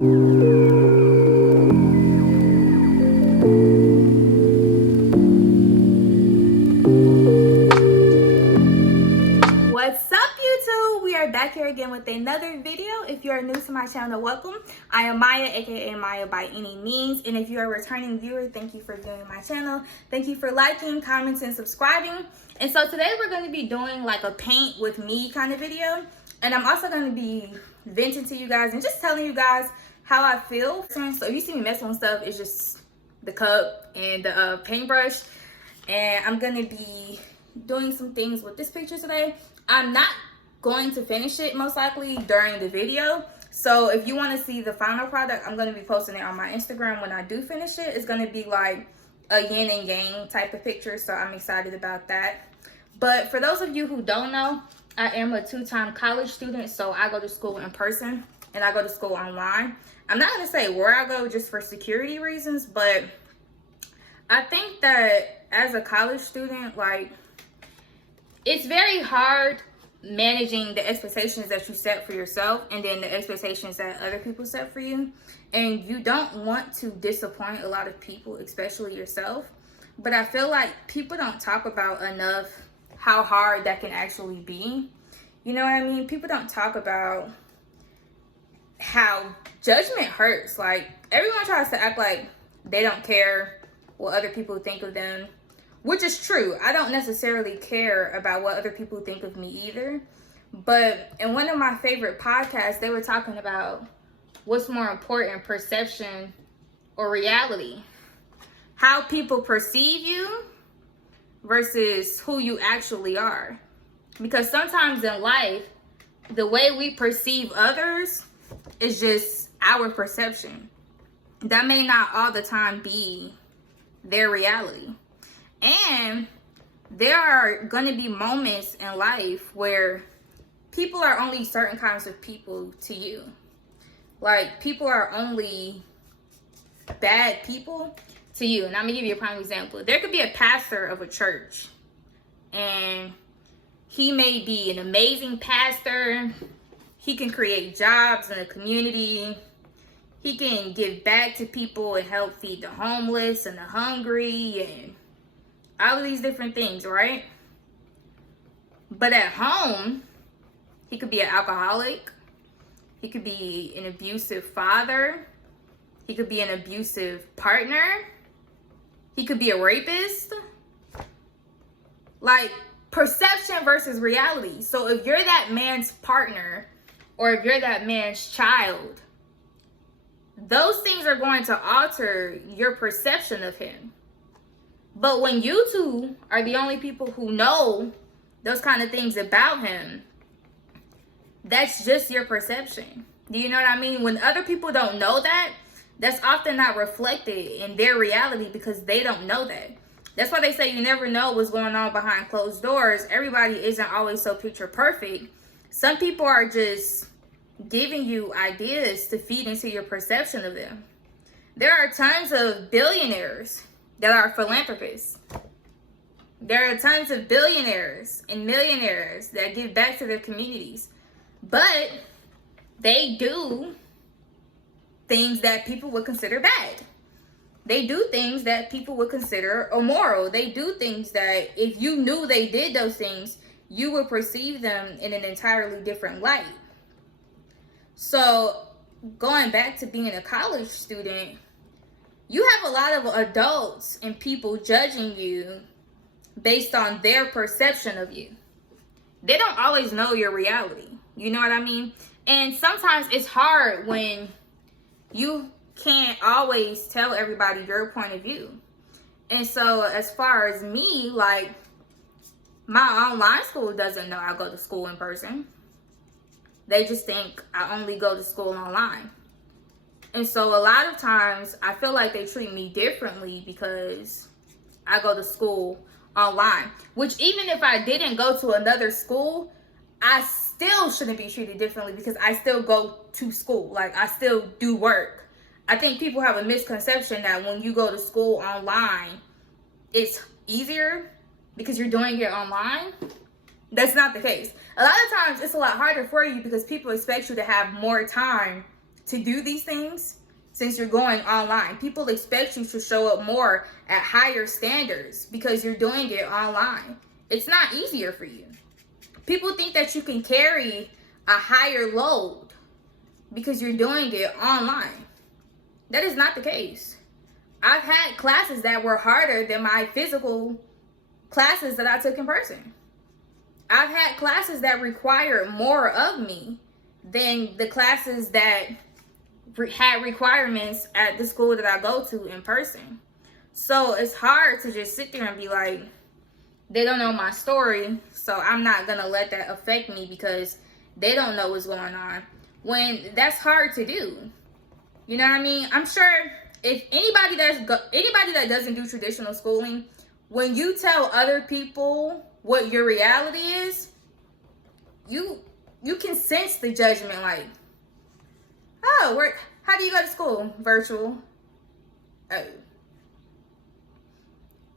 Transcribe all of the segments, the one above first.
What's up, YouTube? We are back here again with another video. If you are new to my channel, welcome. I am Maya, aka Maya by any means, and if you are a returning viewer, thank you for viewing my channel. Thank you for liking, commenting, subscribing. And so today we're going to be doing like a paint with me kind of video, and I'm also going to be venting to you guys and just telling you guys how I feel. So if you see me messing with stuff, it's just the cup and the paintbrush, and I'm going to be doing some things with this picture today. I'm not going to finish it most likely during the video, so if you want to see the final product, I'm going to be posting it on my Instagram when I do finish it. It's going to be like a yin and yang type of picture, so I'm excited about that. But for those of you who don't know, I am a two-time college student, so I go to school in person and I go to school online. I'm not going to say where I go just for security reasons, but I think that as a college student, like, it's very hard managing the expectations that you set for yourself and then the expectations that other people set for you. And you don't want to disappoint a lot of people, especially yourself. But I feel like people don't talk about enough how hard that can actually be. You know what I mean? People don't talk about how judgment hurts. Like, everyone tries to act like they don't care what other people think of them, which is true. I don't necessarily care about what other people think of me either. But in one of my favorite podcasts, they were talking about what's more important, perception or reality. How people perceive you versus who you actually are. Because sometimes in life, the way we perceive others is just our perception. That may not all the time be their reality. And there are going to be moments in life where people are only certain kinds of people to you. Like, people are only bad people to you. And I'm going to give you a prime example. There could be a pastor of a church, and he may be an amazing pastor. He can create jobs in the community. He can give back to people and help feed the homeless and the hungry and all of these different things, right? But at home, he could be an alcoholic. He could be an abusive father. He could be an abusive partner. He could be a rapist. Like, perception versus reality. So if you're that man's partner or if you're that man's child, those things are going to alter your perception of him. But when you two are the only people who know those kind of things about him, that's just your perception. Do you know what I mean? When other people don't know that, that's often not reflected in their reality because they don't know that. That's why they say you never know what's going on behind closed doors. Everybody isn't always so picture perfect. Some people are just giving you ideas to feed into your perception of them. There are tons of billionaires that are philanthropists. There are tons of billionaires and millionaires that give back to their communities. But they do things that people would consider bad. They do things that people would consider immoral. They do things that if you knew they did those things, you would perceive them in an entirely different light. So going back to being a college student, you have a lot of adults and people judging you based on their perception of you. They don't always know your reality. You know what I mean? And sometimes it's hard when you can't always tell everybody your point of view. And so as far as me, like, my online school doesn't know I go to school in person. They just think I only go to school online. And so a lot of times I feel like they treat me differently because I go to school online. Which, even if I didn't go to another school, I still shouldn't be treated differently because I still go to school. Like, I still do work. I think people have a misconception that when you go to school online, it's easier because you're doing it online. That's not the case. A lot of times it's a lot harder for you because people expect you to have more time to do these things since you're going online. People expect you to show up more at higher standards because you're doing it online. It's not easier for you. People think that you can carry a higher load because you're doing it online. That is not the case. I've had classes that were harder than my physical classes that I took in person. I've had classes that required more of me than the classes that had requirements at the school that I go to in person. So it's hard to just sit there and be like, they don't know my story, so I'm not gonna let that affect me because they don't know what's going on, when that's hard to do. You know what I mean? I'm sure if anybody that doesn't do traditional schooling, when you tell other people what your reality is, you can sense the judgment, like, oh, how do you go to school? Virtual. Oh.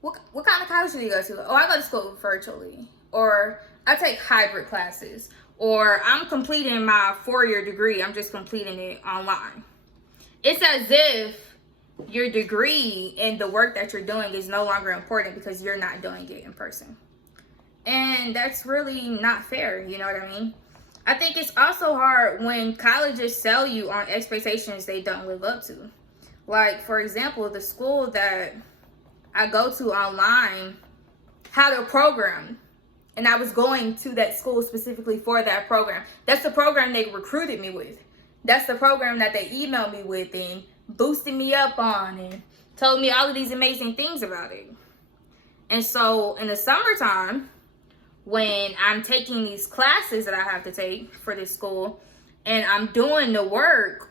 What kind of college do you go to? Oh, I go to school virtually. Or I take hybrid classes. Or I'm completing my 4-year degree. I'm just completing it online. It's as if your degree and the work that you're doing is no longer important because you're not doing it in person. And that's really not fair, you know what I mean? I think it's also hard when colleges sell you on expectations they don't live up to. Like, for example, the school that I go to online had a program, and I was going to that school specifically for that program. That's the program they recruited me with. That's the program that they emailed me with and boosted me up on and told me all of these amazing things about it. And so in the summertime, when I'm taking these classes that I have to take for this school and I'm doing the work,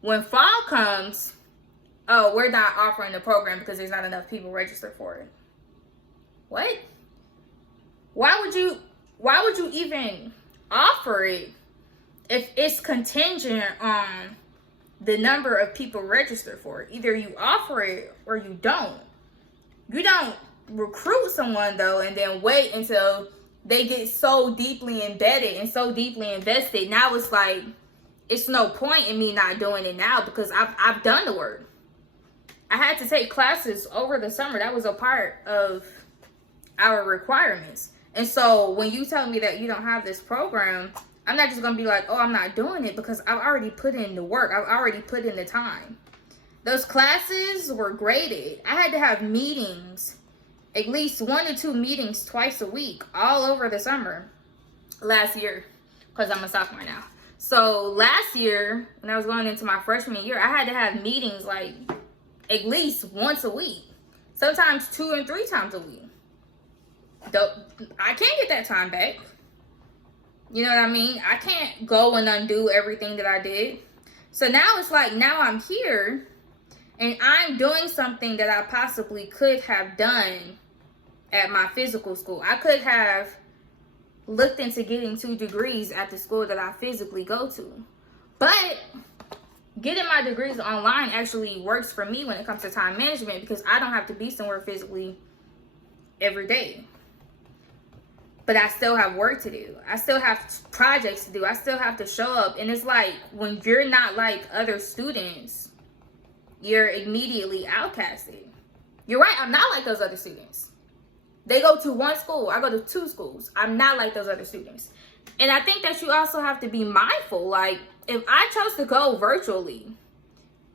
when fall comes, oh, we're not offering the program because there's not enough people registered for it. What? Why would you even offer it if it's contingent on the number of people registered for it? Either you offer it or you don't. You don't recruit someone though and then wait until they get so deeply embedded and so deeply invested. Now it's like, it's no point in me not doing it now because I've done the work. I had to take classes over the summer. That was a part of our requirements. And so when you tell me that you don't have this program, I'm not just going to be like, oh, I'm not doing it, because I've already put in the work. I've already put in the time. Those classes were graded. I had to have meetings, at least 1 to 2 meetings twice a week, all over the summer last year, because I'm a sophomore now. So last year, when I was going into my freshman year, I had to have meetings like at least once a week, sometimes 2 and 3 times a week. I can't get that time back. You know what I mean? I can't go and undo everything that I did. So now it's like, now I'm here and I'm doing something that I possibly could have done at my physical school. I could have looked into getting 2 degrees at the school that I physically go to. But getting my degrees online actually works for me when it comes to time management, because I don't have to be somewhere physically every day. But I still have work to do. I still have projects to do. I still have to show up. And it's like, when you're not like other students, you're immediately outcasted. You're right, I'm not like those other students. They go to 1 school. I go to 2 schools. I'm not like those other students. And I think that you also have to be mindful. Like, if I chose to go virtually,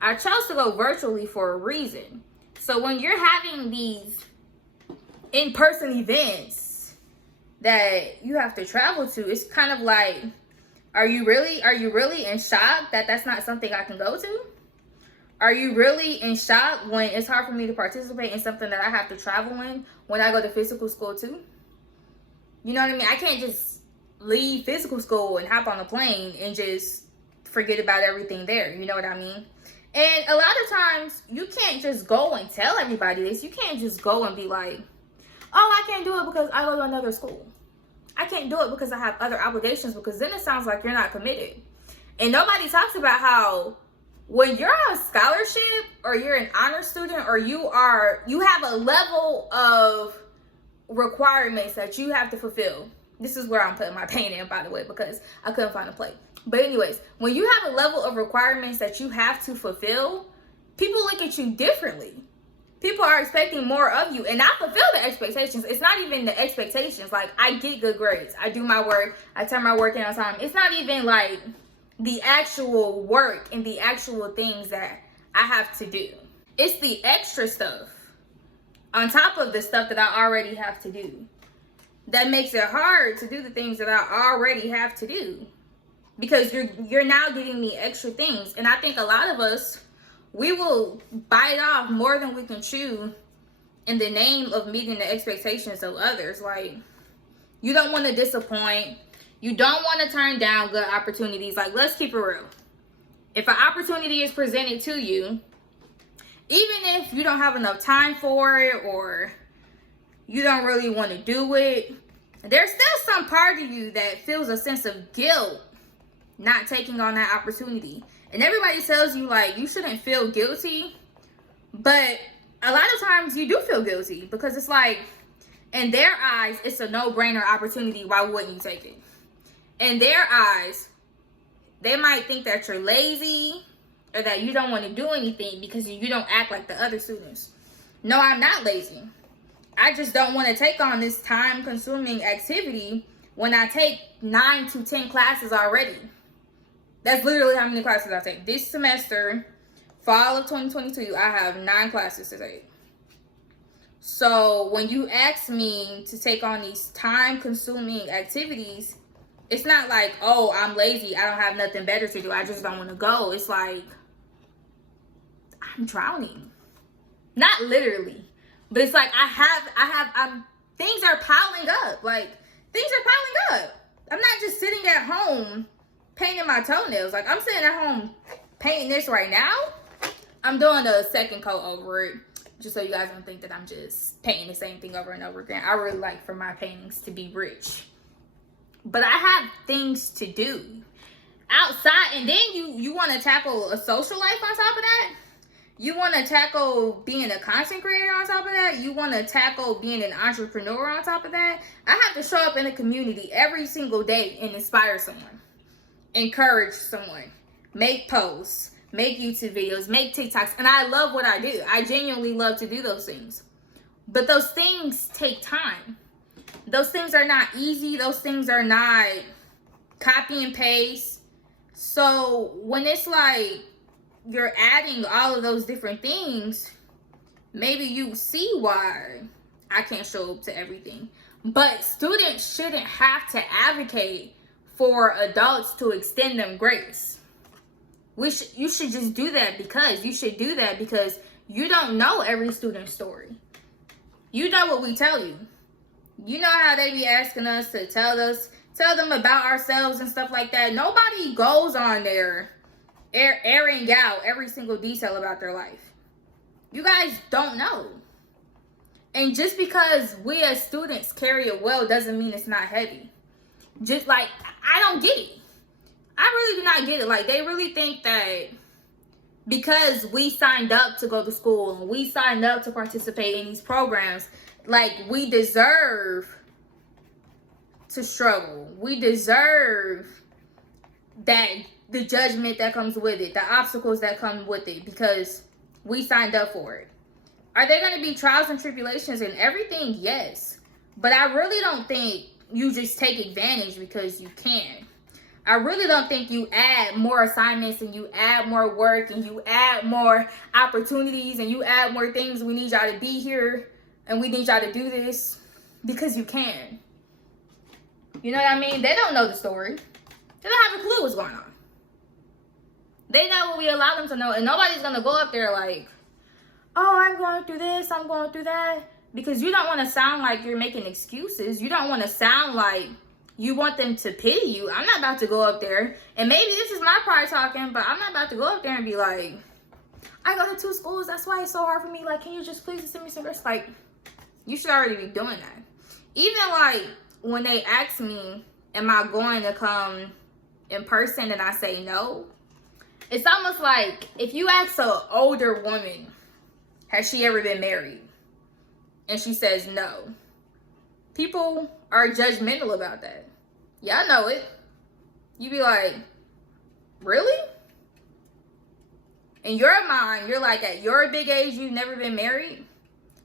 I chose to go virtually for a reason. So when you're having these in-person events that you have to travel to, it's kind of like, are you really in shock that that's not something I can go to? Are you really in shock when it's hard for me to participate in something that I have to travel in when I go to physical school too? You know what I mean? I can't just leave physical school and hop on a plane and just forget about everything there. You know what I mean? And a lot of times you can't just go and tell everybody this. You can't just go and be like, oh, I can't do it because I go to another school. I can't do it because I have other obligations, because then it sounds like you're not committed. And nobody talks about how when you're on a scholarship or you're an honor student or you have a level of requirements that you have to fulfill. This is where I'm putting my pain in, by the way, because I couldn't find a plate. But anyways, when you have a level of requirements that you have to fulfill, people look at you differently. People are expecting more of you, and I fulfill the expectations. It's not even the expectations. Like, I get good grades. I do my work. I turn my work in on time. It's not even like the actual work and the actual things that I have to do. It's the extra stuff on top of the stuff that I already have to do that makes it hard to do the things that I already have to do, because you're now giving me extra things. And I think a lot of us, we will bite off more than we can chew in the name of meeting the expectations of others. Like, you don't want to disappoint. You don't want to turn down good opportunities. Like, let's keep it real. If an opportunity is presented to you, even if you don't have enough time for it or you don't really want to do it, there's still some part of you that feels a sense of guilt not taking on that opportunity. And everybody tells you, like, you shouldn't feel guilty. But a lot of times you do feel guilty, because it's like, in their eyes, it's a no-brainer opportunity. Why wouldn't you take it? In their eyes, they might think that you're lazy or that you don't want to do anything because you don't act like the other students. No, I'm not lazy. I just don't want to take on this time-consuming activity when I take 9 to 10 classes already. That's literally how many classes I take. This semester, fall of 2022, I have 9 classes to take. So when you ask me to take on these time-consuming activities, it's not like, oh, I'm lazy, I don't have nothing better to do, I just don't want to go. It's like, I'm drowning. Not literally, but it's like things are piling up. Like, things are piling up. I'm not just sitting at home painting my toenails. Like, I'm sitting at home painting this right now. I'm doing a second coat over it, just so you guys don't think that I'm just painting the same thing over and over again. I really like for my paintings to be rich. But I have things to do outside, and then you want to tackle a social life on top of that. You want to tackle being a content creator on top of that. You want to tackle being an entrepreneur on top of that. I have to show up in the community every single day and inspire someone, encourage someone, make posts, make YouTube videos, make TikToks. And I love what I do. I genuinely love to do those things. But those things take time. Those things are not easy. Those things are not copy and paste. So when it's like you're adding all of those different things, maybe you see why I can't show up to everything. But students shouldn't have to advocate for adults to extend them grace. You should just do that because you don't know every student's story. You know what we tell you. You know how they be asking us to tell them about ourselves and stuff like that. Nobody goes on there airing out every single detail about their life. You guys don't know. And just because we as students carry it well doesn't mean it's not heavy. Just like, I don't get it. I really do not get it. Like, they really think that because we signed up to go to school and we signed up to participate in these programs, like, we deserve to struggle. We deserve that, the judgment that comes with it, the obstacles that come with it, because we signed up for it. Are there going to be trials and tribulations and everything? Yes. But I really don't think you just take advantage because you can. I really don't think you add more assignments and you add more work and you add more opportunities and you add more things. We need y'all to be here and we need y'all to do this because you can. You know what I mean? They don't know the story. They don't have a clue what's going on. They know what we allow them to know. And nobody's going to go up there like, oh, I'm going through this, I'm going through that. Because you don't want to sound like you're making excuses. You don't want to sound like you want them to pity you. I'm not about to go up there. And maybe this is my pride talking, but I'm not about to go up there and be like, I go to 2 schools. That's why it's so hard for me. Like, can you just please send me some rest? Like, you should already be doing that. Even like when they ask me, am I going to come in person, and I say no? It's almost like if you ask an older woman, has she ever been married? And she says no. People are judgmental about that. Y'all know it. You be like, Really? In your mind, you're like, at your big age, you've never been married?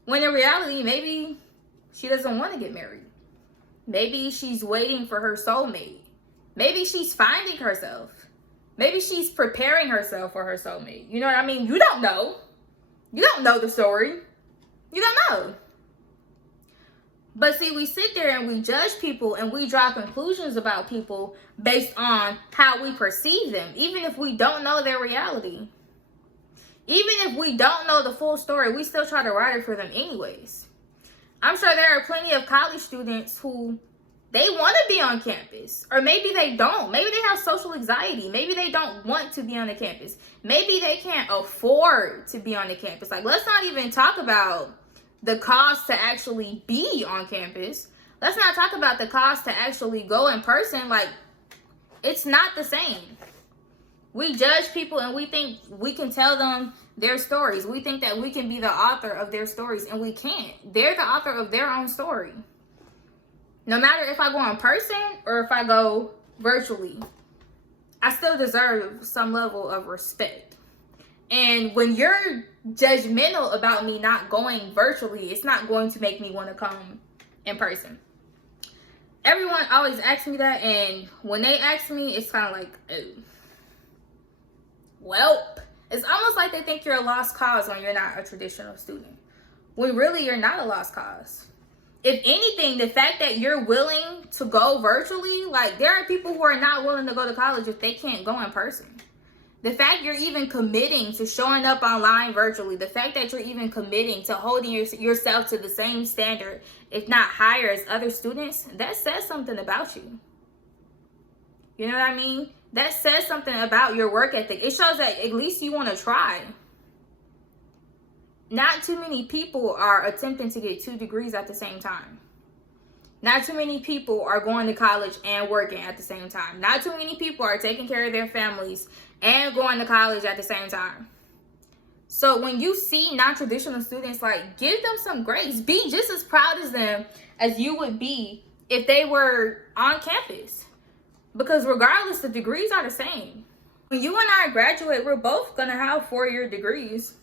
When in reality, maybe she doesn't want to get married. Maybe she's waiting for her soulmate. Maybe she's finding herself. Maybe she's preparing herself for her soulmate. You know what I mean? You don't know. You don't know the story. You don't know. But see, we sit there and we judge people and we draw conclusions about people based on how we perceive them, even if we don't know their reality. Even if we don't know the full story, we still try to write it for them anyways. I'm sure there are plenty of college students who they want to be on campus, or maybe they don't. Maybe they have social anxiety. Maybe they don't want to be on the campus. Maybe they can't afford to be on the campus. Like, let's not even talk about the cost to actually be on campus. Let's not talk about the cost to actually go in person. Like, it's not the same. We judge people and we think we can tell them their stories. We think that we can be the author of their stories, and we can't. They're the author of their own story. No matter if I go in person or if I go virtually, I still deserve some level of respect. And when you're judgmental about me not going virtually, it's not going to make me want to come in person. Everyone always asks me that, and when they ask me, it's kind of like, oh, well, it's almost like they think you're a lost cause when you're not a traditional student, when really you're not a lost cause. If anything, the fact that you're willing to go virtually, like, there are people who are not willing to go to college if they can't go in person. The fact you're even committing to showing up online virtually, the fact that you're even committing to holding yourself to the same standard, if not higher, as other students, that says something about you. You know what I mean? That says something about your work ethic. It shows that at least you want to try. Not too many people are attempting to get 2 degrees at the same time. Not too many people are going to college and working at the same time. Not too many people are taking care of their families and going to college at the same time. So when you see non-traditional students, like, give them some grace. Be just as proud as them as you would be if they were on campus. Because regardless, the degrees are the same. When you and I graduate, we're both going to have 4-year degrees.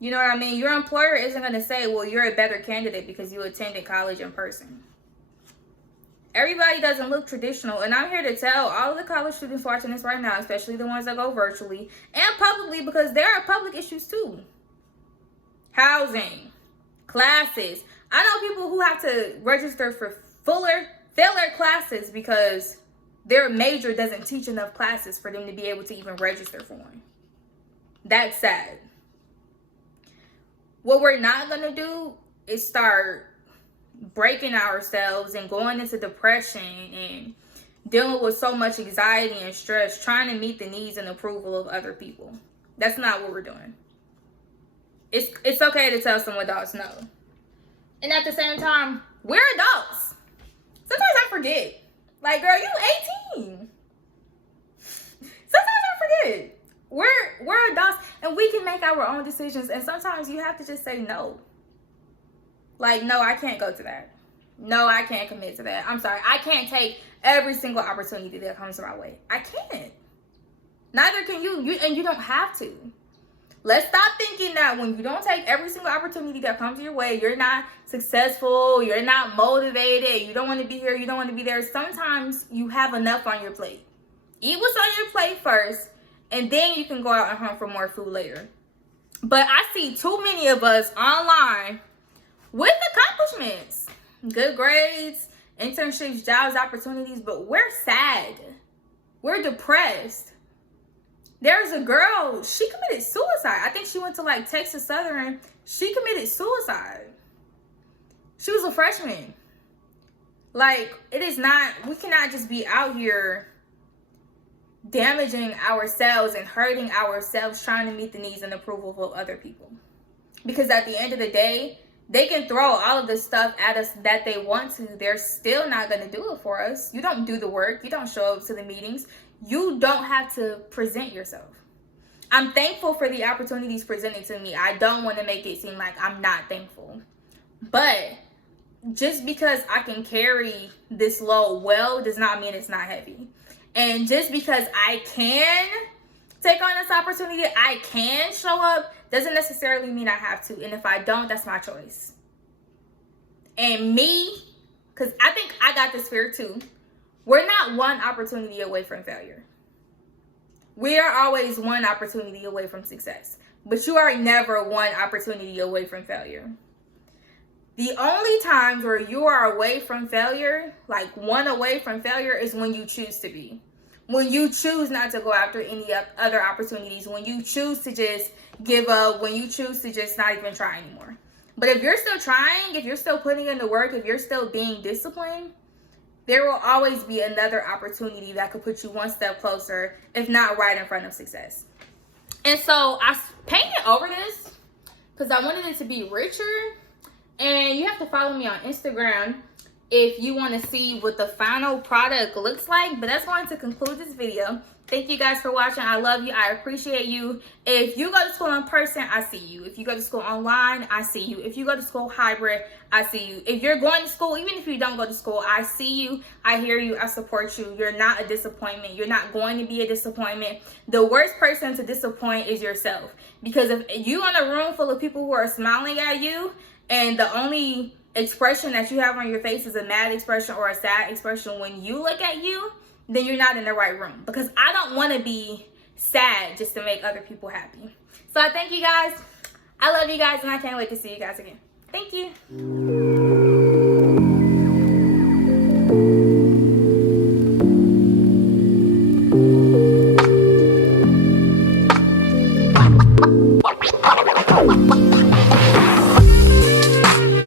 You know what I mean? Your employer isn't going to say, well, you're a better candidate because you attended college in person. Everybody doesn't look traditional. And I'm here to tell all of the college students watching this right now, especially the ones that go virtually and publicly, because there are public issues too. Housing, classes. I know people who have to register for filler classes because their major doesn't teach enough classes for them to be able to even register for one. That's sad. What we're not going to do is start breaking ourselves and going into depression and dealing with so much anxiety and stress, trying to meet the needs and approval of other people. That's not what we're doing. It's okay to tell some adults no. And at the same time, we're adults. Sometimes I forget. Like, girl, you 18. Sometimes I forget. We're adults and we can make our own decisions, and sometimes you have to just say no. Like, no, I can't go to that. No, I can't commit to that. I'm sorry. I can't take every single opportunity that comes my way. I can't. Neither can you. And you don't have to. Let's stop thinking that when you don't take every single opportunity that comes your way, you're not successful, you're not motivated, you don't want to be here, you don't want to be there. Sometimes you have enough on your plate. Eat what's on your plate first, and then you can go out and hunt for more food later. But I see too many of us online with accomplishments, good grades, internships, jobs, opportunities, but we're sad. We're depressed. There's a girl, she committed suicide. I think she went to like Texas Southern. She committed suicide. She was a freshman. Like, it is not, we cannot just be out here damaging ourselves and hurting ourselves trying to meet the needs and approval of other people. Because at the end of the day, they can throw all of this stuff at us that they want to. They're still not going to do it for us. You don't do the work. You don't show up to the meetings. You don't have to present yourself. I'm thankful for the opportunities presented to me. I don't want to make it seem like I'm not thankful. But just because I can carry this load well does not mean it's not heavy. And just because I can take on this opportunity, I can show up, doesn't necessarily mean I have to. And if I don't, that's my choice. And me, because I think I got this fear too, we're not one opportunity away from failure. We are always one opportunity away from success. But you are never one opportunity away from failure. The only times where you are away from failure, like one away from failure, is when you choose to be. When you choose not to go after any other opportunities, when you choose to just give up, when you choose to just not even try anymore. But if you're still trying, if you're still putting in the work, if you're still being disciplined, there will always be another opportunity that could put you one step closer, if not right in front of success. And so I painted over this because I wanted it to be richer. And you have to follow me on Instagram if you want to see what the final product looks like. But that's going to conclude this video. Thank you guys for watching. I love you. I appreciate you. If you go to school in person, I see you. If you go to school online, I see you. If you go to school hybrid, I see you. If you're going to school, even if you don't go to school, I see you. I hear you. I support you. You're not a disappointment. You're not going to be a disappointment. The worst person to disappoint is yourself. Because if you in a room full of people who are smiling at you, and the only expression that you have on your face is a mad expression or a sad expression when you look at you, then you're not in the right room. Because I don't want to be sad just to make other people happy. So I thank you guys. I love you guys, and I can't wait to see you guys again. Thank you.